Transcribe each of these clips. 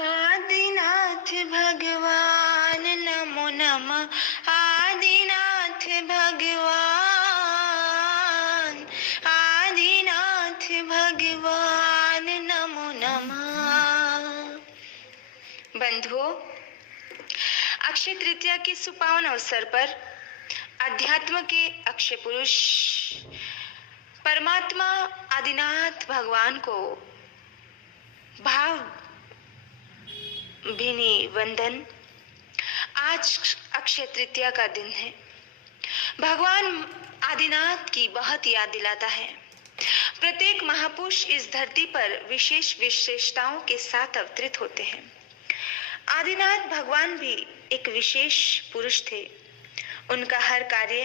आदिनाथ भगवान नमो नमः। आदिनाथ भगवान, आदिनाथ भगवान नमो नमः। बंधुओं, अक्षय तृतीया के सुपावन अवसर पर अध्यात्म के अक्षय पुरुष परमात्मा आदिनाथ भगवान को भाव भीनी वंदन। आज अक्षय तृतीया का दिन है। भगवान आदिनाथ की बहुत याद दिलाता है। प्रत्येक महापुरुष इस धरती पर विशेष विशेषताओं के साथ अवतरित होते हैं। आदिनाथ भगवान भी एक विशेष पुरुष थे। उनका हर कार्य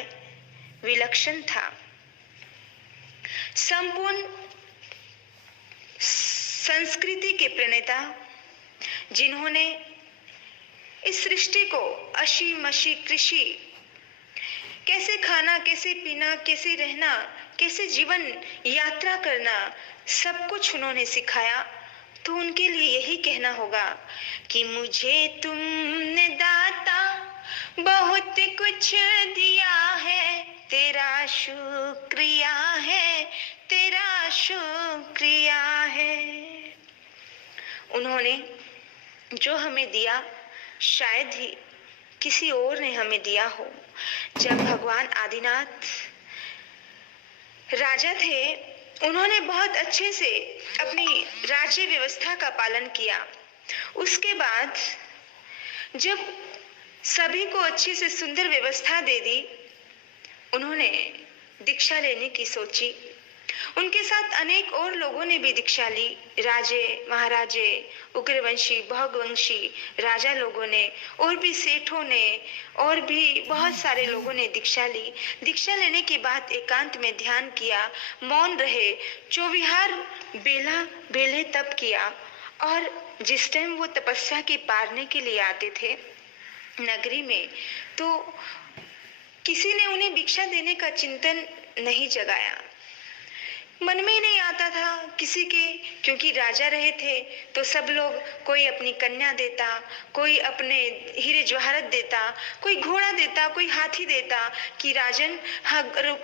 विलक्षण था। संपूर्ण संस्कृति के प्रणेता, जिन्होंने इस सृष्टि को अशी मशी कृषि, कैसे खाना, कैसे पीना, कैसे रहना, कैसे जीवन यात्रा करना, सब कुछ उन्होंने सिखाया। तो उनके लिए यही कहना होगा कि मुझे तुमने दाता बहुत कुछ दिया है, तेरा शुक्रिया है, तेरा शुक्रिया है। उन्होंने जो हमें दिया शायद ही किसी और ने हमें दिया हो। जब भगवान आदिनाथ राजा थे, उन्होंने बहुत अच्छे से अपनी राज्य व्यवस्था का पालन किया। उसके बाद जब सभी को अच्छी से सुंदर व्यवस्था दे दी, उन्होंने दीक्षा लेने की सोची। उनके साथ अनेक और लोगों ने भी दीक्षा ली। राजे, महाराजे, उग्रवंशी, भोगवंशी राजा लोगों ने, और भी सेठों ने, और भी बहुत सारे लोगों ने दीक्षा ली। दीक्षा लेने के बाद एकांत में ध्यान किया, मौन रहे, चौविहार बेला बेले तप किया। और जिस टाइम वो तपस्या के पारने के लिए आते थे नगरी में, तो किसी ने उन्हें भिक्षा देने का चिंतन नहीं जगाया। मन में ही नहीं आता था किसी के, क्योंकि राजा रहे थे तो सब लोग, कोई अपनी कन्या देता, कोई अपने हीरे जवाहरत देता, कोई घोड़ा देता, कोई हाथी देता कि राजन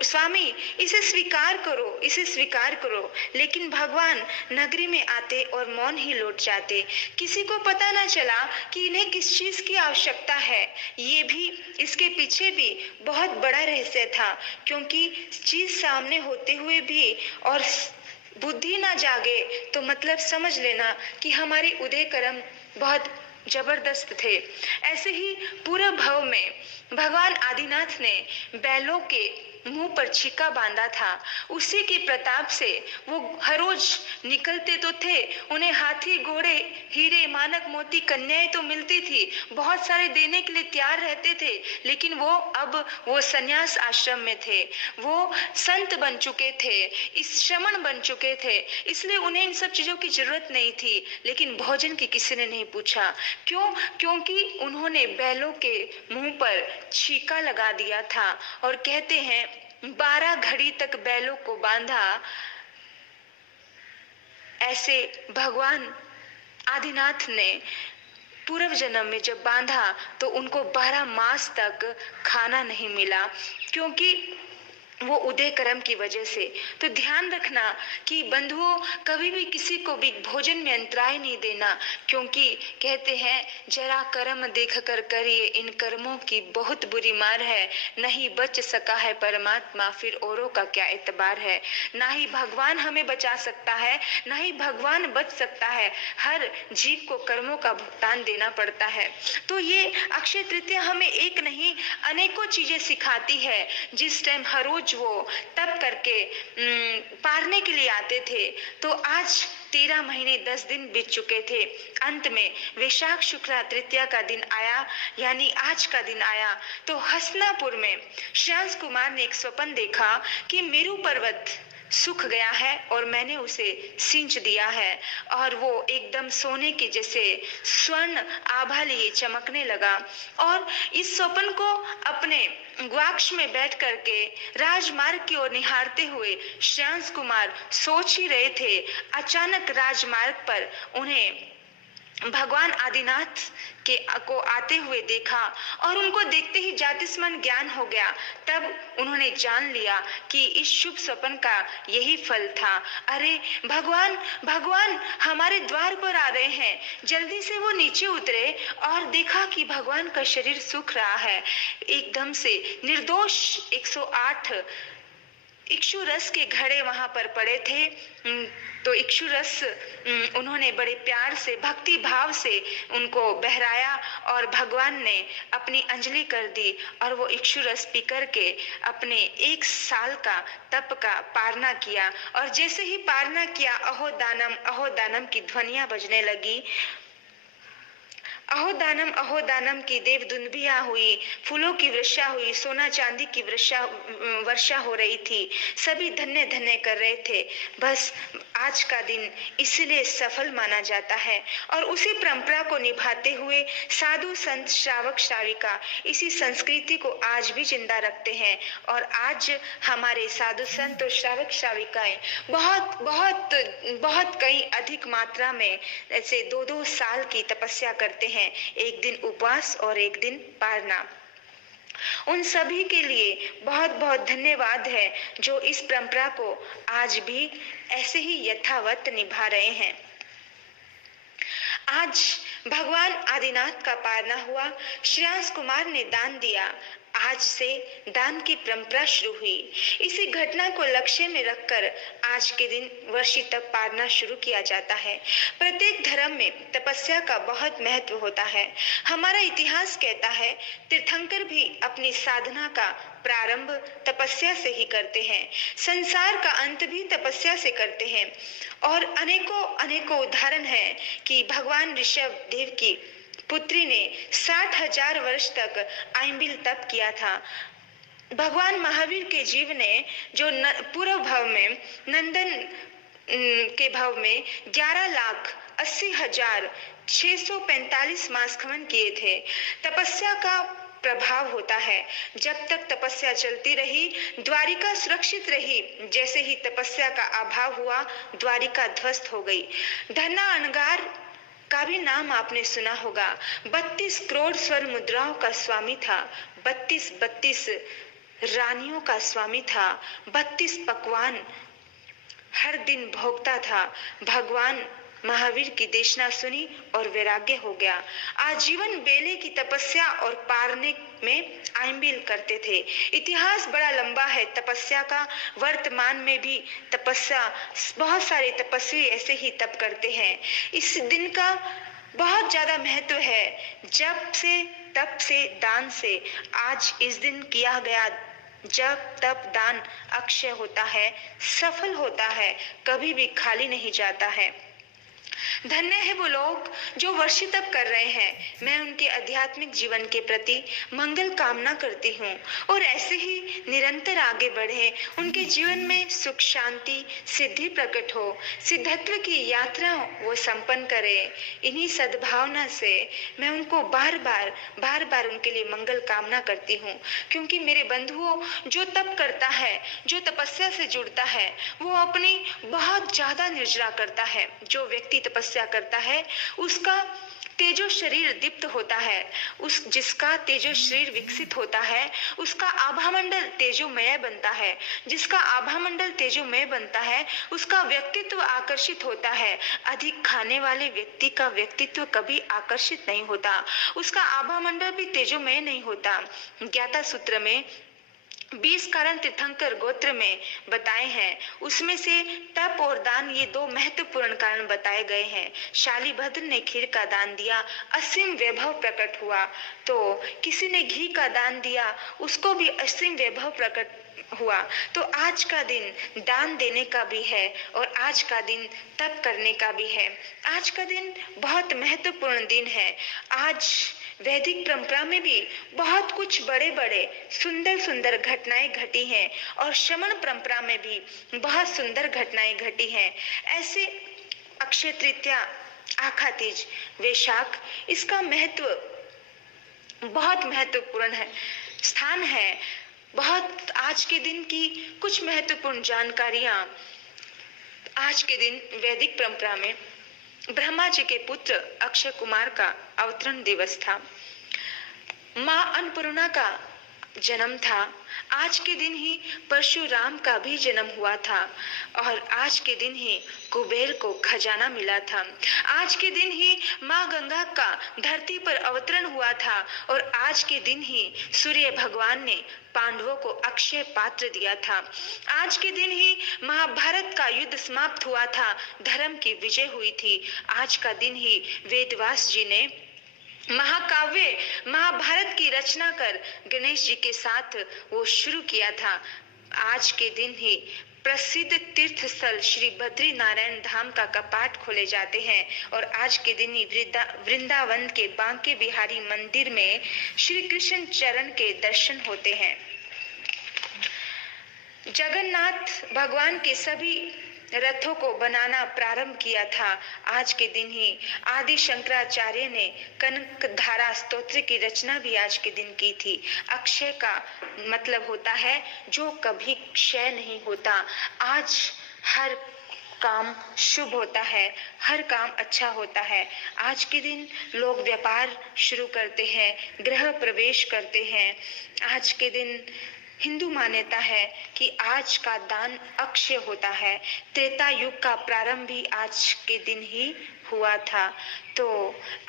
स्वामी इसे स्वीकार करो, इसे स्वीकार करो। लेकिन भगवान नगरी में आते और मौन ही लौट जाते। किसी को पता ना चला कि इन्हें किस चीज की आवश्यकता है। ये भी, इसके पीछे भी बहुत बड़ा रहस्य था, क्योंकि चीज सामने होते हुए भी और बुद्धि ना जागे तो मतलब समझ लेना कि हमारे उदय कर्म बहुत जबरदस्त थे। ऐसे ही पूरे भव में भगवान आदिनाथ ने बैलों के मुंह पर छिक्का बांधा था। उसी के प्रताप से वो हर रोज निकलते तो थे, उन्हें हाथी, घोड़े, हीरे, मानक, मोती, कन्याएं तो मिलती थी, बहुत सारे देने के लिए तैयार रहते थे। लेकिन वो अब वो संन्यास आश्रम में थे, वो संत बन चुके थे, इस श्रमण बन चुके थे, इसलिए उन्हें इन सब चीजों की जरूरत नहीं थी। लेकिन भोजन की किसी ने नहीं पूछा। क्यों? क्योंकि उन्होंने बैलों के मुंह पर छीका लगा दिया था। और कहते हैं 12 घड़ी तक बैलों को बांधा। ऐसे भगवान आदिनाथ ने पूर्व जन्म में जब बांधा तो उनको 12 मास तक खाना नहीं मिला, क्योंकि वो उदय कर्म की वजह से। तो ध्यान रखना कि बंधुओं, कभी भी किसी को भी भोजन में अंतराय नहीं देना, क्योंकि कहते हैं जरा कर्म देख कर करिए, इन कर्मों की बहुत बुरी मार है। नहीं बच सका है परमात्मा, फिर औरों का क्या एतबार है। ना ही भगवान हमें बचा सकता है, ना ही भगवान बच सकता है। हर जीव को कर्मों का भुगतान देना पड़ता है। तो ये अक्षय तृतीया हमें एक नहीं अनेकों चीजें सिखाती है। जिस टाइम हर रोज वो तप करके पारने के लिए आते थे, तो आज 13 महीने 10 दिन बीत चुके थे। अंत में वैशाख शुक्ला तृतीया का दिन आया, यानी आज का दिन आया। तो हसनापुर में श्रेयांश कुमार ने एक स्वप्न देखा कि मेरू पर्वत सूख गया है और मैंने उसे सींच दिया है, और वो एकदम सोने के जैसे स्वर्ण आभा लिए चमकने लगा। और इस स्वप्न को अपने ग्वाक्ष में बैठ करके राजमार्ग की ओर निहारते हुए श्रेयांश कुमार सोच ही रहे थे। अचानक राजमार्ग पर उन्हें भगवान आदिनाथ के को आते हुए देखा और उनको देखते ही ज्योतिष्मान ज्ञान हो गया। तब उन्होंने जान लिया कि इस शुभ स्वप्न का यही फल था। अरे भगवान भगवान हमारे द्वार पर आ रहे हैं। जल्दी से वो नीचे उतरे और देखा कि भगवान का शरीर सूख रहा है। एकदम से निर्दोष 108 इक्षु रस के घड़े वहां पर पड़े थे। तो इक्षु रस उन्होंने बड़े प्यार से भक्ति भाव से उनको बहराया और भगवान ने अपनी अंजलि कर दी और वो इक्षु रस पी करके अपने 1 साल का तप का पारना किया। और जैसे ही पारना किया अहो दानम की ध्वनियां बजने लगी। अहो दानम की देव दुंबिया हुई, फूलों की वर्षा हुई, सोना चांदी की वर्षा हो रही थी। सभी धन्य धन्य कर रहे थे। बस आज का दिन इसलिए सफल माना जाता है और उसी परंपरा को निभाते हुए साधु संत श्रावक श्राविका इसी संस्कृति को आज भी जिंदा रखते हैं। और आज हमारे साधु संत और श्रावक श्राविकाएं बहुत बहुत बहुत कई अधिक मात्रा में ऐसे 2-2 साल की तपस्या करते हैं, एक दिन उपवास और एक दिन पारना। उन सभी के लिए बहुत बहुत धन्यवाद है जो इस परंपरा को आज भी ऐसे ही यथावत निभा रहे हैं। आज भगवान आदिनाथ का पारना हुआ। श्रेयांश कुमार ने दान दिया। आज से दान की परंपरा शुरू हुई। इसी घटना को लक्ष्य में रखकर आज के दिन वर्षी तप पारना शुरू किया जाता है। प्रत्येक धर्म में तपस्या का बहुत महत्व होता है। हमारा इतिहास कहता है तीर्थंकर भी अपनी साधना का प्रारंभ तपस्या से ही करते हैं, संसार का अंत भी तपस्या से करते हैं। और अनेकों अनेकों उदाहरण है कि भगवान ऋषभ देव की पुत्री ने 60,000 वर्ष तक आइंबिल तप किया था। भगवान महावीर के जीव ने जो पूर्व भाव में नंदन के भाव में 11,80,645 मास खमन किए थे। तपस्या का प्रभाव होता है। जब तक तपस्या चलती रही द्वारिका सुरक्षित रही। जैसे ही तपस्या का अभाव हुआ द्वारिका ध्वस्त हो गई। धन्ना अनगार का भी नाम आपने सुना होगा। 32 करोड़ स्वर्ण मुद्राओं का स्वामी था। 32 रानियों का स्वामी था। 32 पकवान हर दिन भोगता था। भगवान महावीर की देशना सुनी और वैराग्य हो गया। आजीवन बेले की तपस्या और पारने में आइंबिल करते थे। इतिहास बड़ा लंबा है तपस्या का। वर्तमान में भी तपस्या बहुत सारे तपस्वी ऐसे ही तप करते हैं। इस दिन का बहुत ज्यादा महत्व है। जप से, तप से, दान से आज इस दिन किया गया जब तप दान अक्षय होता है, सफल होता है, कभी भी खाली नहीं जाता है। धन्य है वो लोग जो वर्षी तप कर रहे हैं। मैं उनके आध्यात्मिक जीवन के प्रति मंगल कामना करती हूँ और ऐसे ही निरंतर आगे बढ़े। उनके जीवन में सुख शांति सिद्धि प्रकट हो। सिद्धत्व की यात्रा वो संपन्न करे। इन्हीं सद्भावना से मैं उनको बार बार उनके लिए मंगल कामना करती हूँ। क्योंकि मेरे बंधुओं, जो तप करता है, जो तपस्या से जुड़ता है, वो अपनी बहुत ज्यादा निर्जरा करता है। जो व्यक्ति तपस्या करता है उसका तेजो शरीर दीप्त होता है। जिसका तेजो शरीर विकसित होता है उसका आभामंडल तेजोमय बनता है। जिसका आभामंडल तेजोमय बनता है उसका व्यक्तित्व आकर्षित होता है। अधिक खाने वाले व्यक्ति का व्यक्तित्व कभी आकर्षित नहीं होता। उसका आभामंडल भी तेजोमय नहीं होता। ज्ञाता सूत्र में 20 कारण तीर्थंकर गोत्र में बताए हैं। उसमें से तप और दान ये 2 महत्वपूर्ण कारण बताए गए हैं। शालिभद्र ने खीर का दान दिया, असीम वैभव प्रकट हुआ। तो किसी ने घी का दान दिया, उसको भी असीम वैभव प्रकट हुआ। तो आज का दिन दान देने का भी है और आज का दिन तप करने का भी है। आज का दिन बहुत महत्वपूर्ण दिन है। आज वैदिक परंपरा में भी बहुत कुछ बड़े बड़े सुंदर सुंदर घटनाएं घटी हैं और श्रमण परंपरा में भी बहुत सुंदर घटनाएं घटी हैं। ऐसे अक्षय तृतीया, आखा तीज, वैशाख, इसका महत्व बहुत महत्वपूर्ण है, स्थान है। बहुत आज के दिन की कुछ महत्वपूर्ण जानकारियां आज के दिन वैदिक परंपरा में ब्रह्मा जी के पुत्र अक्षय कुमार का अवतरण दिवस था। माँ अन्नपूर्णा का जन्म था। आज के दिन ही परशुराम का भी जन्म हुआ था और आज के दिन ही कुबेर को खजाना मिला था। आज के दिन ही माँ गंगा का धरती पर अवतरण हुआ था और आज के दिन ही सूर्य भगवान ने पांडवों को अक्षय पात्र दिया था। आज के दिन ही महाभारत का युद्ध समाप्त हुआ था, धर्म की विजय हुई थी। आज का दिन ही वेदव्यास जी ने महाकाव्य महाभारत की रचना कर गणेश जी के साथ वो शुरू किया था। आज के दिन ही प्रसिद्ध तीर्थ स्थल श्री बद्री नारायण धाम का कपाट खोले जाते हैं और आज के दिन ही वृंदावन के बांके बिहारी मंदिर में श्री कृष्ण चरण के दर्शन होते हैं। जगन्नाथ भगवान के सभी रथों को बनाना प्रारंभ किया था। आज के दिन ही आदि शंकराचार्य ने कनक धारा स्तोत्र की रचना भी आज के दिन की थी। अक्षय का मतलब होता है जो कभी क्षय नहीं होता। आज हर काम शुभ होता है, हर काम अच्छा होता है। आज के दिन लोग व्यापार शुरू करते हैं, गृह प्रवेश करते हैं। आज के दिन हिंदू मान्यता है कि आज का दान अक्षय होता है। त्रेता युग का प्रारंभ भी आज के दिन ही हुआ था। तो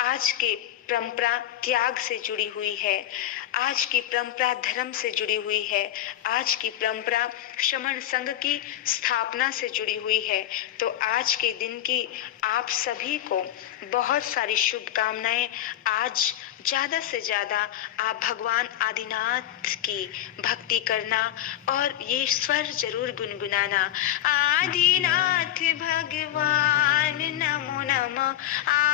आज की परंपरा त्याग से जुड़ी हुई है, आज की परंपरा धर्म से जुड़ी हुई है, आज की परंपरा श्रमण संघ की स्थापना से जुड़ी हुई है। तो आज के दिन की आप सभी को बहुत सारी शुभकामनाएं। आज ज्यादा से ज्यादा आप भगवान आदिनाथ की भक्ति करना और ये स्वर जरूर गुनगुनाना। आदिनाथ भगवान नमो नमः।